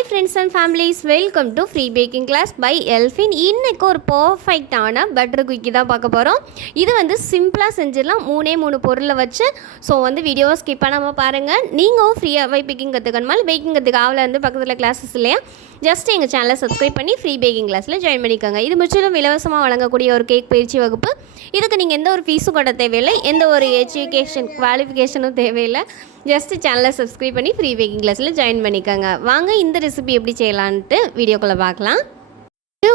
Hi friends and families, welcome to free baking class by Elfin. இன்னைக்கு ஒரு பர்ஃபெக்டான butter cookie தான் பார்க்க போகிறோம். இது வந்து சிம்பிளாக செஞ்சிடலாம், மூணு பொருளை வச்சு. ஸோ வந்து வீடியோவை ஸ்கிப் பண்ணாமல் பாருங்கள். நீங்களும் ஃப்ரீயாகவே பேக்கிங் கற்றுக்கணுமா, பேக்கிங் கற்றுக்க ஆவல இருந்து பக்கத்தில் கிளாஸஸ் இல்லையா, ஜஸ்ட் எங்கள் சேனலை சப்ஸ்கிரைப் பண்ணி ஃப்ரீ பேக்கிங் கிளாஸில் ஜாயின் பண்ணிக்கோங்க. இது முற்றிலும் இலவசமாக வழங்கக்கூடிய ஒரு கேக் பயிற்சி வகுப்பு. இதுக்கு நீங்கள் எந்த ஒரு ஃபீஸும் கட்ட தேவையில்லை, எந்த ஒரு எஜுகேஷன் குவாலிஃபிகேஷனும் தேவையில்லை. ஜஸ்ட் சேனலை சப்ஸ்கிரைப் பண்ணி ஃப்ரீ பேக்கிங் கிளாஸில் ஜாயின் பண்ணிக்கோங்க. வாங்க இந்த ரெசிபி எப்படி செய்யலான்ட்டு வீடியோக்குள்ளே பார்க்கலாம்.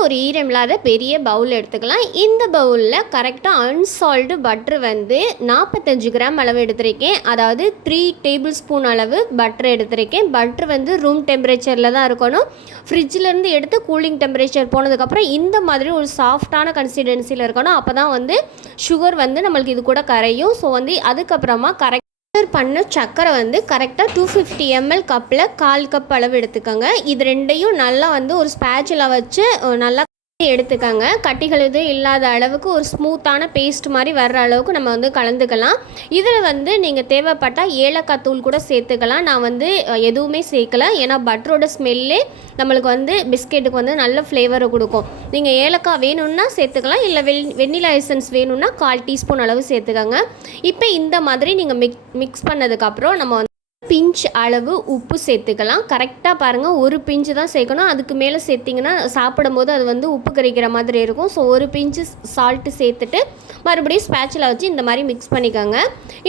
ஒரு ஈரம் இல்லாத பெரிய பவுல் எடுத்துக்கலாம். இந்த பவுலில் கரெக்டாக அன்சால்ட்டு பட்ரு வந்து 45 கிராம் அளவு எடுத்திருக்கேன். அதாவது 3 டேபிள் ஸ்பூன் அளவு பட்ரு எடுத்திருக்கேன். பட்ரு வந்து ரூம் டெம்பரேச்சரில் தான் இருக்கணும். ஃப்ரிட்ஜிலேருந்து எடுத்து கூலிங் டெம்பரேச்சர் போனதுக்கப்புறம் இந்த மாதிரி ஒரு சாஃப்டான கன்சிஸ்டன்சியில் இருக்கணும். அப்போ தான் வந்து சுகர் வந்து நம்மளுக்கு இது கூட கரையும். ஸோ வந்து அதுக்கப்புறமா பண்ண சக்கரை வந்து கரெக்டாக 250 ml கப்பில் 1/4 கப் அளவு எடுத்துக்கோங்க. இது ரெண்டையும் நல்லா வந்து ஒரு ஸ்பேச்சுலா வச்சு நல்லா எடுத்துக்கோங்க. கட்டிகள் எதுவும் இல்லாத அளவுக்கு ஒரு ஸ்மூத்தான பேஸ்ட் மாதிரி வர்ற அளவுக்கு நம்ம வந்து கலந்துக்கலாம். இதில் வந்து நீங்கள் தேவைப்பட்டால் ஏலக்காய் தூள் கூட சேர்த்துக்கலாம். நான் வந்து எதுவுமே சேர்க்கலை, ஏன்னா பட்டரோட ஸ்மெல்லே நம்மளுக்கு வந்து பிஸ்கெட்டுக்கு வந்து நல்ல ஃப்ளேவரை கொடுக்கும். நீங்கள் ஏலக்காய் வேணும்னா சேர்த்துக்கலாம், இல்லை வெண்ணிலா எசன்ஸ் வேணும்னா 1/4 டீஸ்பூன் அளவு சேர்த்துக்கோங்க. இப்போ இந்த மாதிரி நீங்கள் மிக்ஸ் பண்ணதுக்கப்புறம் நம்ம வந்து பிஞ்ச் அளவு உப்பு சேர்த்துக்கலாம். கரெக்டாக பாருங்கள், ஒரு பிஞ்சு தான் சேர்க்கணும். அதுக்கு மேலே சேர்த்திங்கன்னா சாப்பிடும்போது அது வந்து உப்பு கரைக்கிற மாதிரி இருக்கும். ஸோ ஒரு பிஞ்சு சால்ட்டு சேர்த்துட்டு மறுபடியும் ஸ்பேச்சில் வச்சு இந்த மாதிரி மிக்ஸ் பண்ணிக்கோங்க.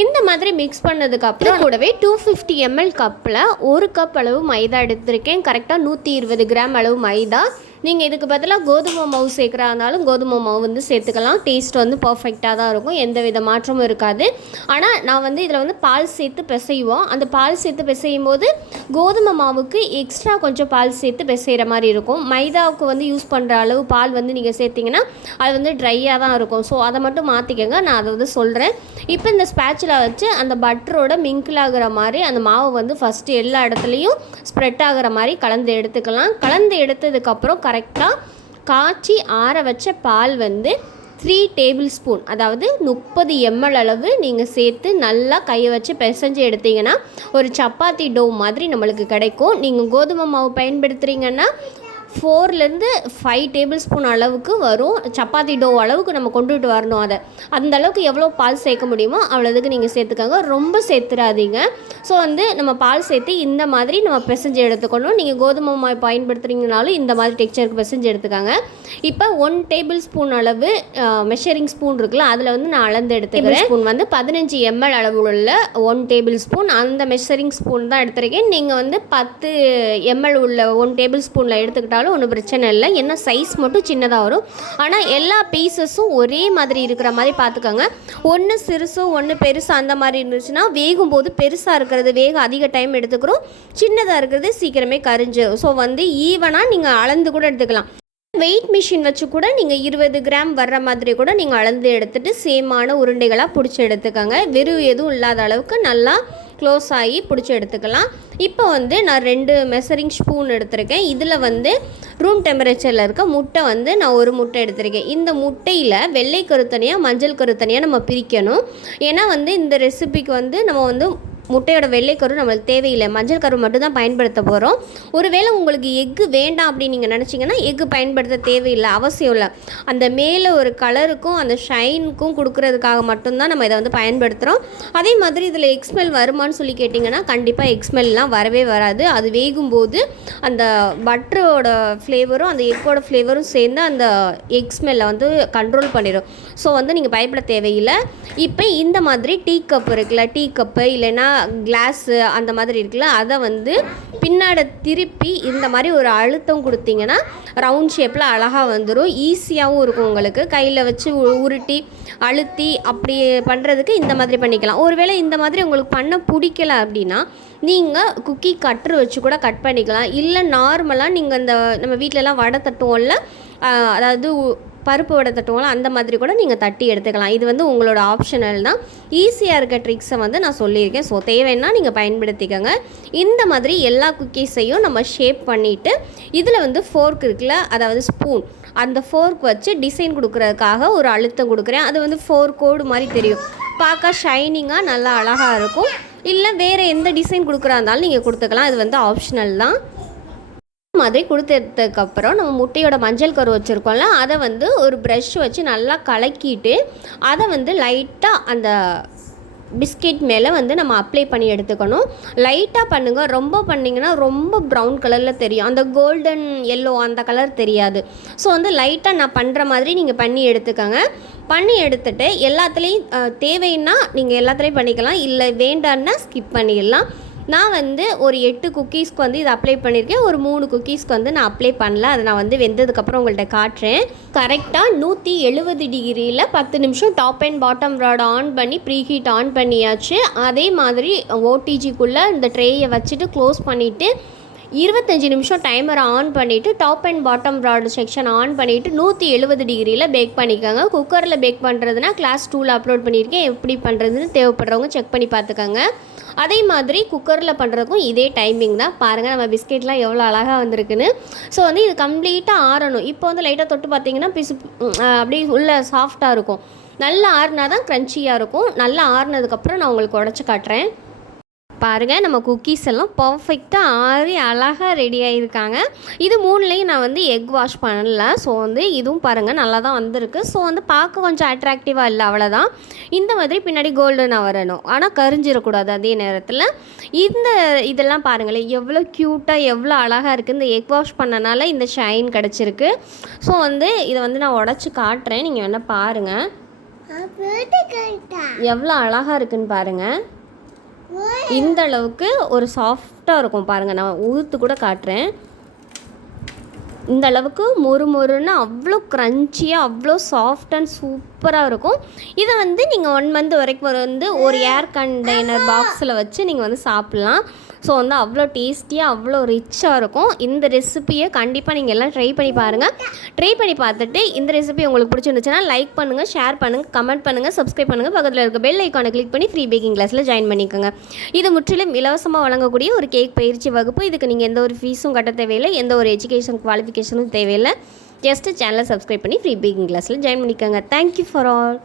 இந்த மாதிரி மிக்ஸ் பண்ணதுக்கப்புறம் கூடவே 250 ml கப்பில் 1 கப் அளவு மைதா எடுத்திருக்கேன். கரெக்டாக 120 கிராம் அளவு மைதா. நீங்கள் இதுக்கு பதிலாக கோதுமை மாவு சேர்க்குறா இருந்தாலும் கோதுமை மாவு வந்து சேர்த்துக்கலாம். டேஸ்ட் வந்து பர்ஃபெக்டாக தான் இருக்கும், எந்த வித மாற்றமும் இருக்காது. ஆனால் நான் வந்து இதில் வந்து பால் சேர்த்து பிசைவோம். அந்த பால் சேர்த்து பிசையும் போது கோதுமை மாவுக்கு எக்ஸ்ட்ரா கொஞ்சம் பால் சேர்த்து பிசைகிற மாதிரி இருக்கும். மைதாவுக்கு வந்து யூஸ் பண்ணுற அளவு பால் வந்து நீங்கள் சேர்த்திங்கன்னா அது வந்து ட்ரையாக தான் இருக்கும். ஸோ அதை மட்டும் மாற்றிக்கங்க, நான் அதை வந்து சொல்கிறேன். இப்போ இந்த ஸ்பேச்சில் வச்சு அந்த பட்டரோட மிங்கிள் ஆகிற மாதிரி அந்த மாவு வந்து ஃபஸ்ட்டு எல்லா இடத்துலையும் ஸ்ப்ரெட் ஆகிற மாதிரி கலந்து எடுத்துக்கலாம். கலந்து எடுத்ததுக்கப்புறம் கரெக்டாக காய்ச்சி ஆற வச்ச பால் வந்து 3 டேபிள் ஸ்பூன், அதாவது 30 ml அளவு நீங்கள் சேர்த்து நல்லா கையை வச்சு பிசைஞ்சு எடுத்தீங்கன்னா ஒரு சப்பாத்தி டோ மாதிரி நம்மளுக்கு கிடைக்கும். நீங்கள் கோதுமை மாவு பயன்படுத்துகிறீங்கன்னா 4லேருந்து 5 டேபிள் ஸ்பூன் அளவுக்கு வரும். சப்பாத்தி டோ அளவுக்கு நம்ம கொண்டுட்டு வரணும். அதை அந்த அளவுக்கு எவ்வளோ பால் சேர்க்க முடியுமோ அவ்வளோதுக்கு நீங்கள் சேர்த்துக்கோங்க, ரொம்ப சேர்த்துடாதீங்க. ஸோ வந்து நம்ம பால் சேர்த்து இந்த மாதிரி நம்ம பிசைஞ்சு எடுத்துக்கணும். நீங்கள் கோதுமை மாவு பயன்படுத்துகிறீங்கனாலும் இந்த மாதிரி டெக்ஸ்சருக்கு பிசைஞ்சு எடுத்துக்காங்க. இப்போ 1 டேபிள் ஸ்பூன் அளவு மெஷரிங் ஸ்பூன் இருக்குல்ல, அதில் வந்து நான் அளந்து எடுத்துக்கிறேன். ஸ்பூன் வந்து 15 ml அளவு உள்ள 1 டேபிள் ஸ்பூன், அந்த மெஷரிங் ஸ்பூன் தான் எடுத்துருக்கேன். நீங்கள் வந்து 10 ml உள்ள 1 டேபிள் ஸ்பூனில் எடுத்துக்கிட்டாலும் ஒன்றும் பிரச்சனை இல்லை, ஏன்னா சைஸ் மட்டும் சின்னதாக வரும். ஆனால் எல்லா பீசஸும் ஒரே மாதிரி இருக்கிற மாதிரி பார்த்துக்கோங்க. ஒன்று சிறுசும் ஒன்று பெருசாக அந்த மாதிரி இருந்துச்சுன்னா வேகும் போது பெருசாக இருக்கிறது வேக அதிக டைம் எடுத்துக்கிறோம், சின்னதாக இருக்கிறது சீக்கிரமே கரிஞ்சு. ஸோ வந்து ஈவனாக நீங்கள் அளந்து கூட எடுத்துக்கலாம். வெயிட் மிஷின் வச்சு கூட நீங்கள் 20 கிராம் வர்ற மாதிரி கூட நீங்கள் அளந்து எடுத்துகிட்டு சேமான உருண்டைகளாக பிடிச்சி எடுத்துக்கோங்க. வெறும் எதுவும் இல்லாத அளவுக்கு நல்லா க்ளோஸ் ஆகி பிடிச்சி எடுத்துக்கலாம். இப்போ வந்து நான் 2 மெஷரிங் ஸ்பூன் எடுத்திருக்கேன். இதில் வந்து ரூம் டெம்பரேச்சரில் இருக்க முட்டை வந்து நான் ஒரு முட்டை எடுத்திருக்கேன். இந்த முட்டையில் வெள்ளை கருத்தனியாக மஞ்சள் கருத்தனியாக நம்ம பிரிக்கணும். ஏன்னா வந்து இந்த ரெசிபிக்கு வந்து நம்ம வந்து முட்டையோட வெள்ளைக்கரு நம்மளுக்கு தேவையில்லை, மஞ்சள் கரு மட்டும் தான் பயன்படுத்த போகிறோம். ஒருவேளை உங்களுக்கு எக்கு வேண்டாம் அப்படின்னு நீங்கள் நினச்சிங்கன்னா எக்கு பயன்படுத்த தேவையில்லை, அவசியம் இல்லை. அந்த மேலே ஒரு கலருக்கும் அந்த ஷைனுக்கும் கொடுக்கறதுக்காக மட்டும்தான் நம்ம இதை வந்து பயன்படுத்துகிறோம். அதே மாதிரி இதில் எக் ஸ்மெல் வருமானு சொல்லி கேட்டிங்கன்னா கண்டிப்பாக எக் ஸ்மெல்லாம் வரவே வராது. அது வேகும்போது அந்த பட்டரோட ஃப்ளேவரும் அந்த எக்கோட ஃப்ளேவரும் சேர்ந்து அந்த எக் ஸ்மெல்லை வந்து கண்ட்ரோல் பண்ணிடும். ஸோ வந்து நீங்கள் பயப்பட தேவையில்லை. இப்போ இந்த மாதிரி டீ கப் இருக்குல்ல, டீ கப்பு இல்லைன்னா கிளாஸு அந்த மாதிரி இருக்குல்ல, அதை வந்து பின்னாடி திருப்பி இந்த மாதிரி ஒரு அழுத்தம் கொடுத்தீங்கன்னா ரவுண்ட் ஷேப்பில் அழகாக வந்துடும். ஈஸியாகவும் இருக்கும், உங்களுக்கு கையில் வச்சு உருட்டி அழுத்தி அப்படி பண்ணுறதுக்கு இந்த மாதிரி பண்ணிக்கலாம். ஒருவேளை இந்த மாதிரி உங்களுக்கு பண்ண பிடிக்கல அப்படின்னா நீங்கள் குக்கி கட்டர் வச்சு கூட கட் பண்ணிக்கலாம். இல்லை நார்மலாக நீங்கள் இந்த நம்ம வீட்டிலலாம் வடை தட்டுவோம்ல, அதாவது பருப்பு வடை தட்டுவோம்ல, அந்த மாதிரி கூட நீங்கள் தட்டி எடுத்துக்கலாம். இது வந்து உங்களோட ஆப்ஷனல் தான். ஈஸியாக இருக்க ட்ரிக்ஸை வந்து நான் சொல்லியிருக்கேன். ஸோ தேவைன்னா நீங்கள் பயன்படுத்திக்கோங்க. இந்த மாதிரி எல்லா குக்கீஸையும் நம்ம ஷேப் பண்ணிவிட்டு இதில் வந்து ஃபோர்க் இருக்குல்ல, அதாவது ஸ்பூன், அந்த ஃபோர்க் வச்சு டிசைன் கொடுக்குறதுக்காக ஒரு அழுத்தம் கொடுக்குறேன். அது வந்து 4 கோடு மாதிரி தெரியும், பார்க்க ஷைனிங்காக நல்லா அழகாக இருக்கும். இல்லை வேறு எந்த டிசைன் கொடுக்குறா இருந்தாலும் நீங்கள் கொடுத்துக்கலாம், இது வந்து ஆப்ஷனல் தான். மாதிரி கொடுத்ததுக்கப்புறம் நம்ம முட்டையோட மஞ்சள் கரு வச்சுருக்கோம்ல, அதை வந்து ஒரு ப்ரஷ் வச்சு நல்லா கலக்கிட்டு அதை வந்து லைட்டாக அந்த பிஸ்கெட் மேலே வந்து நம்ம அப்ளை பண்ணி எடுத்துக்கணும். லைட்டாக பண்ணுங்கள், ரொம்ப பண்ணிங்கன்னா ரொம்ப ப்ரௌன் கலரில் தெரியும், அந்த கோல்டன் எல்லோ அந்த கலர் தெரியாது. ஸோ வந்து லைட்டாக நான் பண்ணுற மாதிரி நீங்கள் பண்ணி எடுத்துக்கோங்க. பண்ணி எடுத்துகிட்டு எல்லாத்துலேயும் தேவைன்னா நீங்கள் எல்லாத்துலேயும் பண்ணிக்கலாம், இல்லை வேண்டான்னா ஸ்கிப் பண்ணிடலாம். நான் வந்து ஒரு 8 குக்கீஸ்க்கு வந்து இதை அப்ளை பண்ணியிருக்கேன். ஒரு 3 குக்கீஸ்க்கு வந்து நான் அப்ளை பண்ணல, அதை நான் வந்து வெந்ததுக்கப்புறம் உங்கள்கிட்ட காட்டுறேன். கரெக்டாக 170 டிகிரியில் 10 நிமிஷம் top and bottom rod on பண்ணி ப்ரீ ஹீட் ஆன் பண்ணியாச்சு. அதே மாதிரி ஓடிஜிக்குள்ளே இந்த ட்ரேயை வச்சுட்டு க்ளோஸ் பண்ணிவிட்டு 25 நிமிஷம் டைமரை ஆன் பண்ணிவிட்டு top and bottom rod section on பண்ணிவிட்டு 170 டிகிரியில் பேக் பண்ணிக்கோங்க. குக்கரில் பேக் பண்ணுறதுனா கிளாஸ் 2ல் அப்லோட் பண்ணியிருக்கேன், எப்படி பண்ணுறதுன்னு தேவைப்படுறவங்க செக் பண்ணி பார்த்துக்கோங்க. அதே மாதிரி குக்கரில் பண்ணுறதுக்கும் இதே டைமிங் தான். பாருங்கள் நம்ம பிஸ்கெட்லாம் எவ்வளோ அழகாக வந்திருக்குன்னு. ஸோ வந்து இது கம்ப்ளீட்டாக ஆறணும். இப்போ வந்து லைட்டாக தொட்டு பார்த்தீங்கன்னா அப்படியே உள்ள சாஃப்டாக இருக்கும். நல்லா ஆறுனா தான் க்ரன்ச்சியாக இருக்கும். நல்லா ஆறுனதுக்கப்புறம் நான் உங்களுக்கு உடச்சி காட்டுறேன். பாருங்கள் நம்ம குக்கீஸ் எல்லாம் பர்ஃபெக்டாக ஆறி அழகாக ரெடி ஆகியிருக்காங்க. இது 3லேயும் நான் வந்து எக் வாஷ் பண்ணல. ஸோ வந்து இதுவும் பாருங்கள் நல்லா தான் வந்திருக்கு. ஸோ வந்து பார்க்க கொஞ்சம் அட்ராக்டிவாக இல்லை, அவ்வளோதான். இந்த மாதிரி பின்னாடி கோல்டனாக வரணும், ஆனால் கரிஞ்சிடக்கூடாது. அதே நேரத்தில் இதெல்லாம் பாருங்களேன் எவ்வளோ க்யூட்டாக எவ்வளோ அழகாக இருக்குது. இந்த எக் வாஷ் பண்ணனால இந்த ஷைன் கிடச்சிருக்கு. ஸோ வந்து இதை வந்து நான் உடச்சி காட்டுறேன், நீங்கள் வேணால் பாருங்கள் எவ்வளோ அழகாக இருக்குதுன்னு பாருங்கள். இந்த அளவுக்கு ஒரு சாஃப்டாக இருக்கும் பாருங்கள், நான் ஊற்று கூட காட்டுறேன். இந்த அளவுக்கு மொறுன்னு அவ்வளோ க்ரன்ச்சியாக அவ்வளோ சாஃப்ட் அண்ட் சூப்பராக இருக்கும். இதை வந்து நீங்கள் 1 மந்த் வரைக்கும் வந்து ஒரு ஏர் கண்டெய்னர் பாக்ஸில் வச்சு நீங்கள் வந்து சாப்பிட்லாம். ஸோ வந்து அவ்வளோ டேஸ்டியாக அவ்வளோ ரிச்சாக இருக்கும். இந்த ரெசிப்பியை கண்டிப்பாக நீங்கள் எல்லாம் ட்ரை பண்ணி பாருங்கள். ட்ரை பண்ணி பார்த்துட்டு இந்த ரெசிபி உங்களுக்கு பிடிச்சிருந்துச்சுன்னா லைக் பண்ணுங்கள், ஷேர் பண்ணுங்கள், கமெண்ட் பண்ணுங்கள், சப்ஸ்கிரைப் பண்ணுங்கள். பக்கத்தில் இருக்க பெல் ஐக்கானை கிளிக் பண்ணி ஃப்ரீ பேக்கிங் கிளாஸில் ஜாயின் பண்ணிக்கோங்க. இது முற்றிலும் இலவசமாக வழங்கக்கூடிய ஒரு கேக் பயிற்சி வகுப்பு. இதுக்கு நீங்கள் எந்த ஒரு ஃபீஸும் கட்ட தேவையில்லை, எந்த ஒரு எஜுகேஷன் குவாலிஃபிகேஷனும் தேவையில்லை. ஜஸ்ட்டு சேனலை சப்ஸ்கிரைப் பண்ணி ஃப்ரீ பேக்கிங் கிளாஸில் ஜாயின் பண்ணிக்கோங்க. Thank you for all.